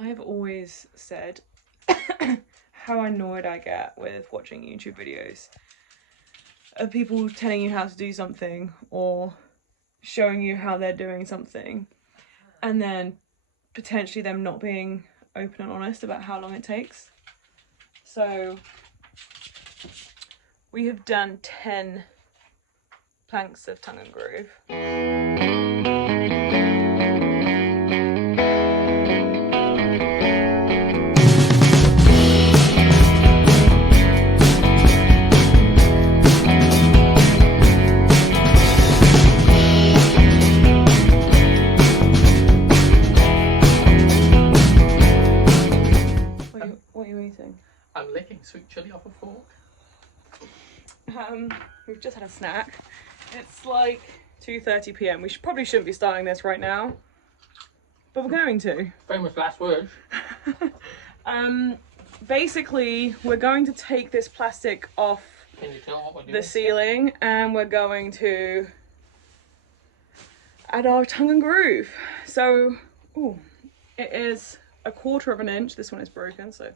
I've always said how annoyed I get with watching YouTube videos of people telling you how to do something or showing you how they're doing something, and then potentially them not being open and honest about how long it takes. So we have done 10 planks of tongue and groove. What are you eating? I'm licking sweet chilli off a fork. We've just had a snack. It's like 2:30 p.m. We probably shouldn't be starting this right now, but we're going to. Famous last words. Basically, we're going to take this plastic off Can you tell what we're doing? the ceiling, and we're going to add our tongue and groove. So, it is a 1/4 inch. This one is broken, so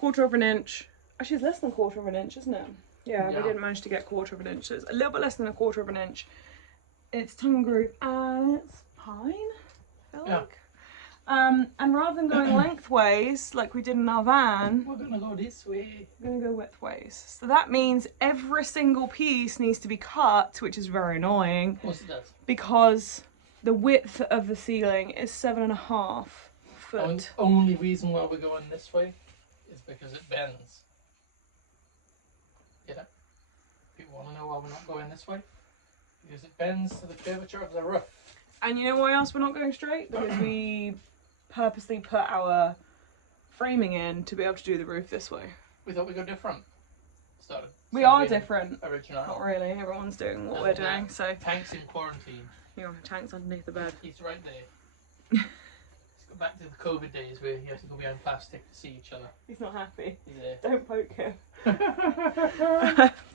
1/4 inch. Actually, it's less than 1/4 inch, isn't it? Yeah, we didn't manage to get 1/4 inch. So it's a little bit less than a 1/4 inch. It's tongue and groove, and it's pine, I feel like. And rather than going lengthways like we did in our van, we're gonna go this way. we're gonna go widthways. So that means every single piece needs to be cut, which is very annoying. Of course it does. Because the width of the ceiling is 7.5 foot. The only reason why we're going this way is because it bends. Yeah. People want to know why we're not going this way? Because it bends to the curvature of the roof. And you know why else we're not going straight? Because we purposely put our framing in to be able to do the roof this way. We thought we'd go different. We are different. Original. Not really. Everyone's doing what we're doing. So Tank's in quarantine. your tank's underneath the bed. He's right there. Let's go back to the COVID days where he has to go behind plastic to see each other. He's not happy. He's there. Don't poke him.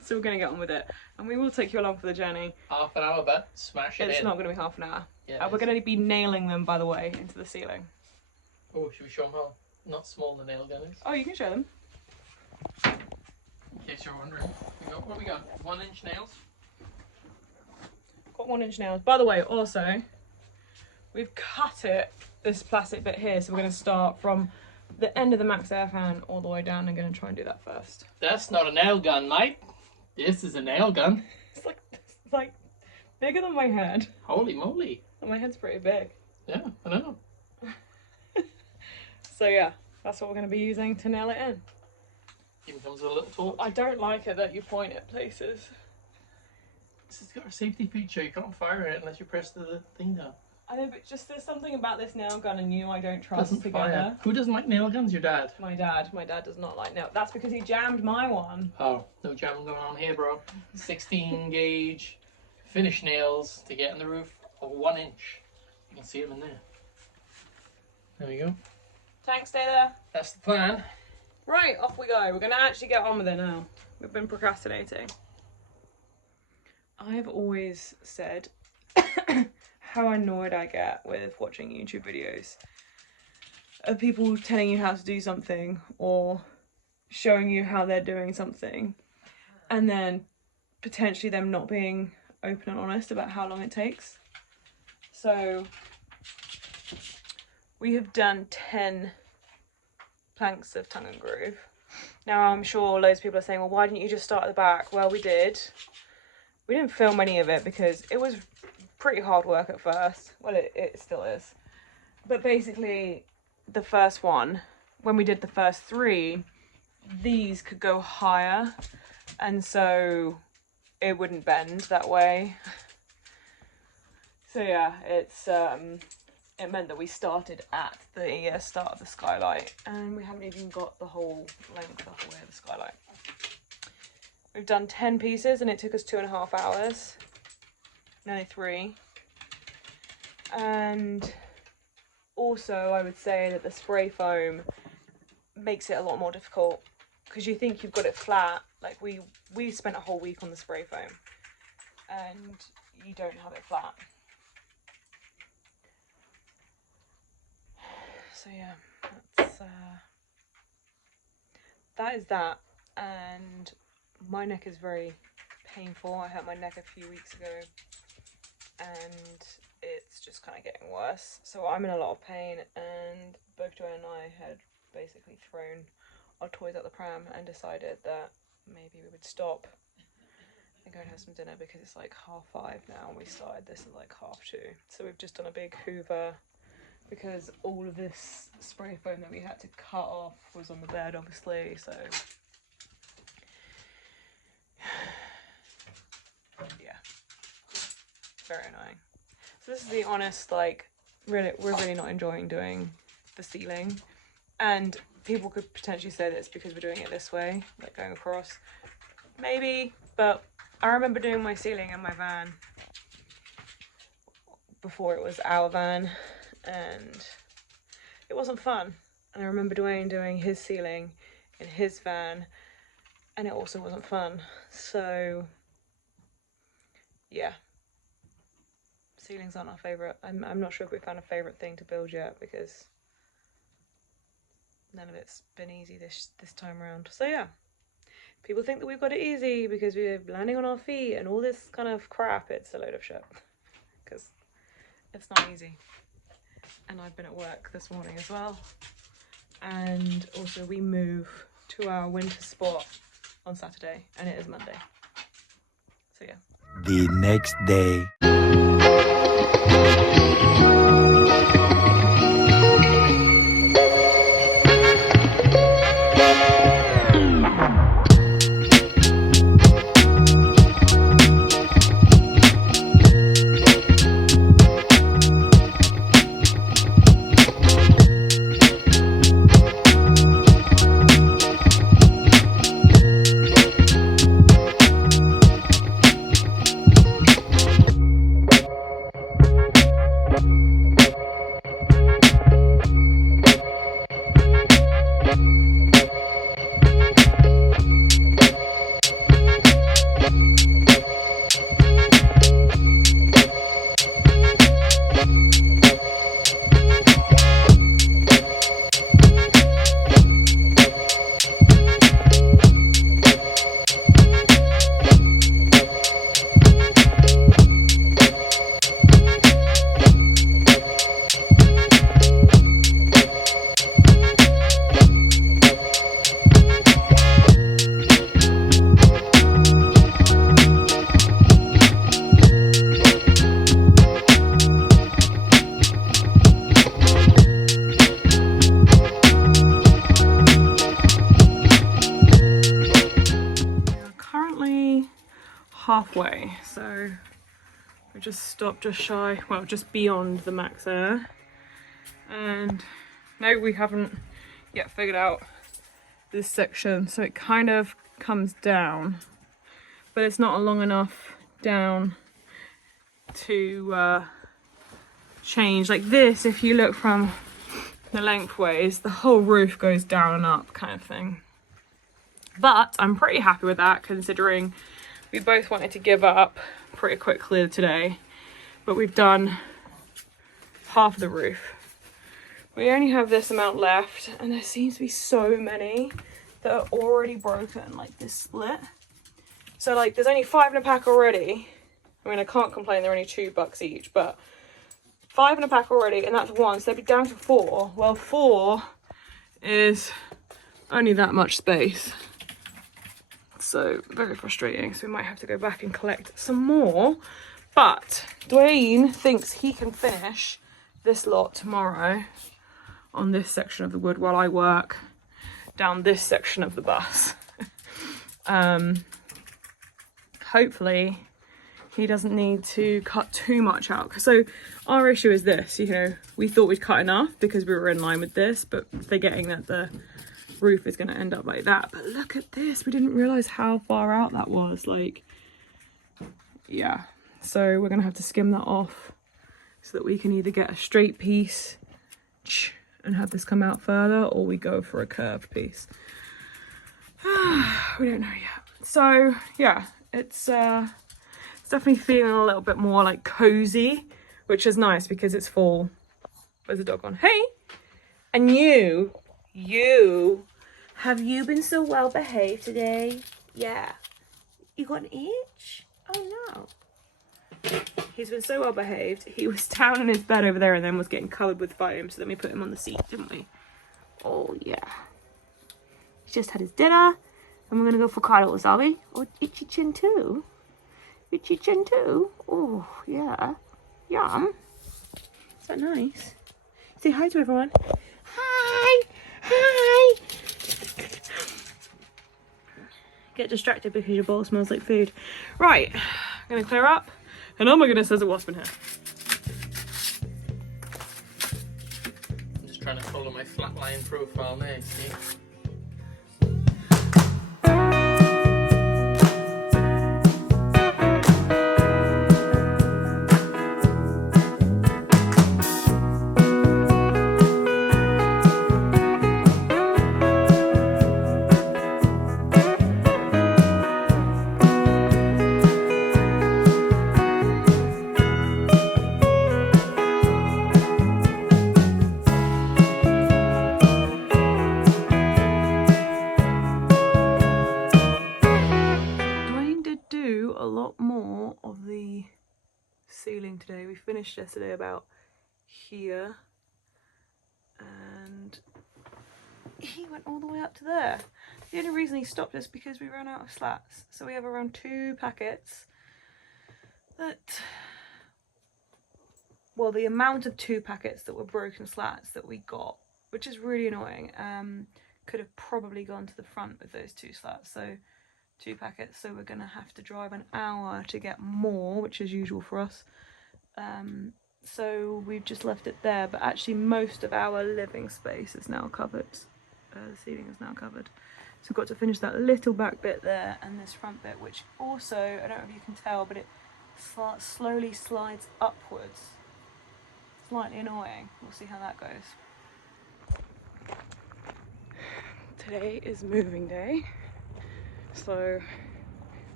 So we're going to get on with it. And we will take you along for the journey. Half an hour, but smash it in. It's not going to be half an hour. Yeah, We're going to be nailing them, by the way, into the ceiling. Oh, should we show them how not small the nail gun is? Oh, you can show them. In case you're wondering. What have we got? 1 inch nails? Got 1 inch nails. By the way, also, we've cut it, this plastic bit here, so we're going to start from the end of the max air fan all the way down. I'm going to try and do that first. That's not a nail gun, mate. This is a nail gun. It's like bigger than my head. Holy moly. And my head's pretty big. Yeah, I know. So yeah, that's what we're going to be using to nail it in. Even comes with a little torch. I don't like it that you point at places. This has got a safety feature. You can't fire it unless you press the thing down. I know, but just there's something about this nail gun and you I don't trust Doesn't together. fire. Who doesn't like nail guns? Your dad. My dad does not like nail. That's because he jammed my one. Oh, no jamming going on here, bro. 16 gauge finish nails to get in the roof of 1 inch. You can see them in there. There we go. Tank, stay there. That's the plan. Right, off we go. We're going to actually get on with it now. We've been procrastinating. I've always said how annoyed I get with watching YouTube videos of people telling you how to do something or showing you how they're doing something, and then potentially them not being open and honest about how long it takes. So we have done 10 planks of tongue and groove. Now I'm sure loads of people are saying, well, why didn't you just start at the back? Well, we did. We didn't film any of it because it was pretty hard work at first. Well, it still is. But basically, the first one, when we did the first 3, these could go higher, and so it wouldn't bend that way. So yeah, it meant that we started at the start of the skylight, and we haven't even got the whole length of the way of the skylight. We've done 10 pieces and it took us 2.5 hours, nearly 3. And also I would say that the spray foam makes it a lot more difficult because you think you've got it flat. Like we spent a whole week on the spray foam and you don't have it flat. So yeah, that's that is that. And my neck is very painful. I hurt my neck a few weeks ago and it's just kind of getting worse. So I'm in a lot of pain, and both Joanne and I had basically thrown our toys out the pram and decided that maybe we would stop and go and have some dinner, because it's like 5:30 now and we started this at like 2:30. So we've just done a big hoover because all of this spray foam that we had to cut off was on the bed, obviously, so yeah, very annoying. So this is the honest, like, really, we're really not enjoying doing the ceiling, and people could potentially say that it's because we're doing it this way, like going across, maybe, but I remember doing my ceiling in my van before it was our van, and it wasn't fun. And I remember Dwayne doing his ceiling in his van, and it also wasn't fun. So yeah, ceilings aren't our favourite. I'm not sure if we found a favourite thing to build yet, because none of it's been easy this time around. So yeah, people think that we've got it easy because we're landing on our feet and all this kind of crap. It's a load of shit, because it's not easy. And I've been at work this morning as well, and also we move to our winter spot on Saturday, and it is Monday. So yeah. The next day. Halfway, so we just stopped just shy, well, just beyond the max air, and no, we haven't yet figured out this section, so it kind of comes down, but it's not long enough down to change like this. If you look from the lengthways, the whole roof goes down and up kind of thing, but I'm pretty happy with that, considering we both wanted to give up pretty quickly today, but we've done half of the roof. We only have this amount left, and there seems to be so many that are already broken, like this split. So like there's only 5 in a pack already. I mean, I can't complain, they're only $2 each, but 5 in a pack already, and that's 1, so they'd be down to 4. Well, 4 is only that much space. So very frustrating, so we might have to go back and collect some more, but Dwayne thinks he can finish this lot tomorrow on this section of the wood while I work down this section of the bus. Hopefully he doesn't need to cut too much out. So our issue is this, you know, we thought we'd cut enough because we were in line with this, but forgetting that the roof is going to end up like that. But look at this, we didn't realize how far out that was. Like, yeah, so we're gonna have to skim that off so that we can either get a straight piece and have this come out further, or we go for a curved piece. We don't know yet. So yeah, it's definitely feeling a little bit more like cozy, which is nice because it's fall. Where's the dog gone? Hey! And have you been so well behaved today? Yeah. You got an itch? Oh no. He's been so well behaved. He was down in his bed over there and then was getting covered with foam, so then we put him on the seat, didn't we? Oh yeah. He's just had his dinner and we're gonna go for cuddles, are we? Oh, itchy chin too. Itchy chin too. Oh yeah. Yum. Is that nice? Say hi to everyone. Hi. Hi. Get distracted because your bowl smells like food. Right, I'm gonna clear up. And oh my goodness, there's a wasp in here. I'm just trying to follow my flatline profile there, see? Ceiling today. We finished yesterday about here and he went all the way up to there. The only reason he stopped is because we ran out of slats, so we have around 2 packets that, well, the amount of 2 packets that were broken slats that we got, which is really annoying, could have probably gone to the front with those 2 slats. So 2 packets, so we're gonna have to drive an hour to get more, which is usual for us. So we've just left it there, but actually most of our living space is now covered. The ceiling is now covered. So we've got to finish that little back bit there and this front bit, which also, I don't know if you can tell, but it slowly slides upwards. Slightly annoying. We'll see how that goes. Today is moving day. So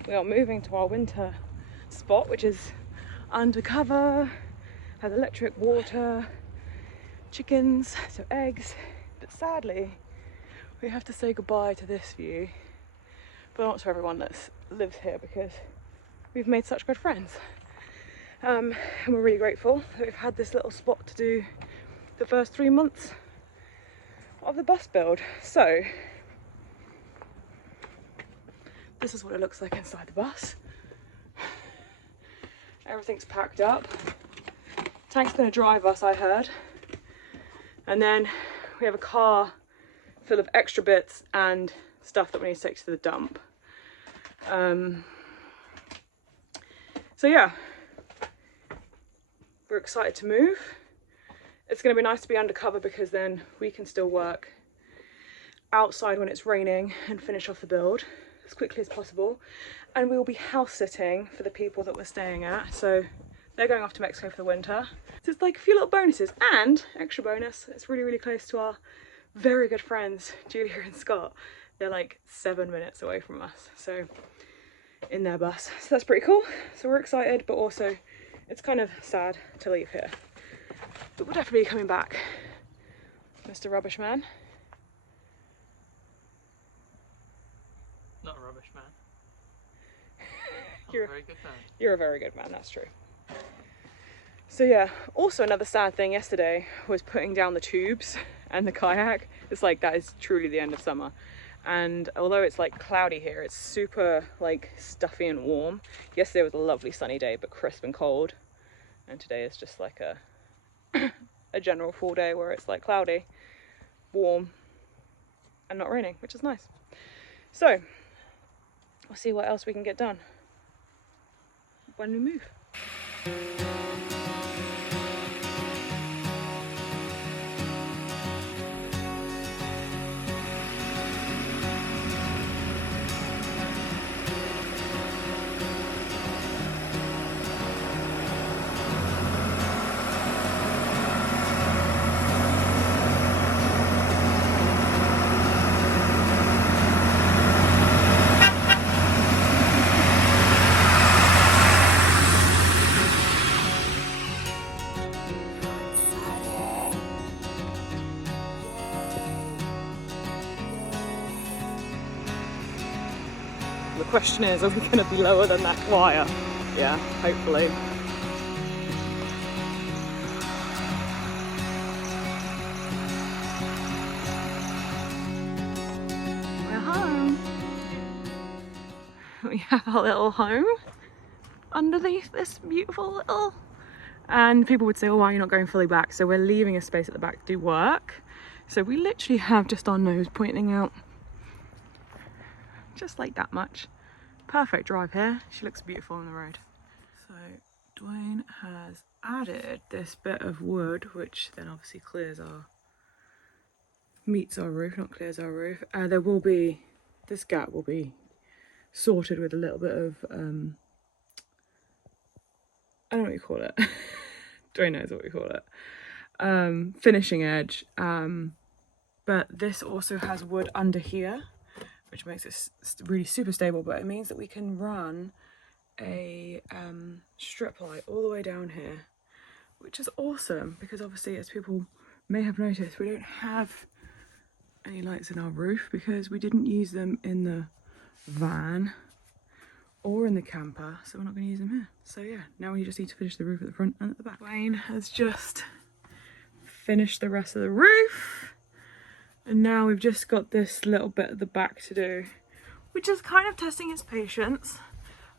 we are moving to our winter spot, which is undercover, has electric, water, chickens, so eggs. But sadly, we have to say goodbye to this view, but not to everyone that lives here because we've made such good friends. And we're really grateful that we've had this little spot to do the first 3 months of the bus build. So this is what it looks like inside the bus. Everything's packed up. Tank's gonna drive us, I heard. And then we have a car full of extra bits and stuff that we need to take to the dump. So yeah, we're excited to move. It's gonna be nice to be undercover because then we can still work outside when it's raining and finish off the build as quickly as possible. And we will be house sitting for the people that we're staying at. So they're going off to Mexico for the winter. So it's like a few little bonuses, and extra bonus, it's really, really close to our very good friends, Julia and Scott. They're like 7 minutes away from us, so in their bus. So that's pretty cool. So we're excited, but also it's kind of sad to leave here. But we'll definitely be coming back. Mr. Rubbish Man. Not a rubbish man. You're a very good man. You're a very good man, that's true. So yeah, also another sad thing yesterday was putting down the tubes and the kayak. It's like, that is truly the end of summer. And although it's like cloudy here, it's super like stuffy and warm. Yesterday was a lovely sunny day, but crisp and cold. And today is just like a general fall day where it's like cloudy, warm, and not raining, which is nice. So we'll see what else we can get done when we move. question is, are we going to be lower than that wire? Yeah, hopefully. We're home. We have our little home underneath this beautiful little... And people would say, oh, why are you not going fully back? So we're leaving a space at the back to do work. So we literally have just our nose pointing out. Just like that much. Perfect drive here. She looks beautiful on the road. So Dwayne has added this bit of wood, which then obviously meets our roof, not clears our roof. There will be, this gap will be sorted with a little bit of, I don't know what you call it. Dwayne knows what we call it. Finishing edge. But this also has wood under here, which makes it really super stable, but it means that we can run a strip light all the way down here, which is awesome, because obviously, as people may have noticed, we don't have any lights in our roof because we didn't use them in the van or in the camper, so we're not going to use them here. So yeah, now we just need to finish the roof at the front and at the back. Wayne has just finished the rest of the roof, and now we've just got this little bit at the back to do, which is kind of testing its patience,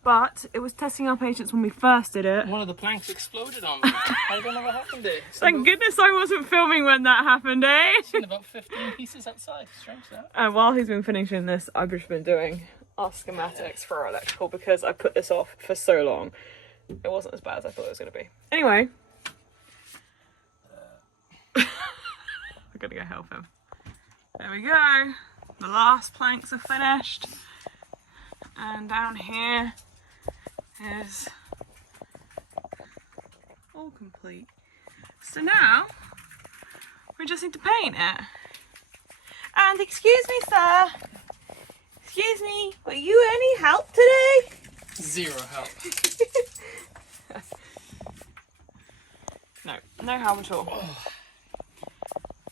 but it was testing our patience when we first did it. One of the planks exploded on me. I don't know what happened there. Thank goodness I wasn't filming when that happened, eh? I've seen about 15 pieces outside. Strange that. While he's been finishing this, I've just been doing our schematics for our electrical because I put this off for so long. It wasn't as bad as I thought it was going to be. Anyway. I'm going to go help him. There we go. The last planks are finished. And down here is all complete. So now we just need to paint it. And excuse me, sir. Excuse me, were you any help today? Zero help. No help at all. Oh.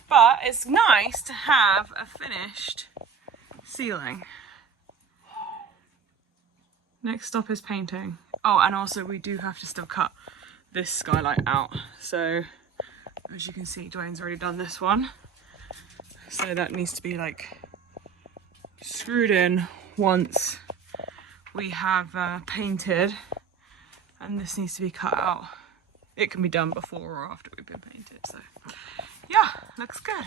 But it's nice to have a finished ceiling. Next stop is painting. Oh, and also we do have to still cut this skylight out. So, as you can see, Dwayne's already done this one. So that needs to be like screwed in once we have painted, and this needs to be cut out. It can be done before or after we've been painted, so yeah, looks good.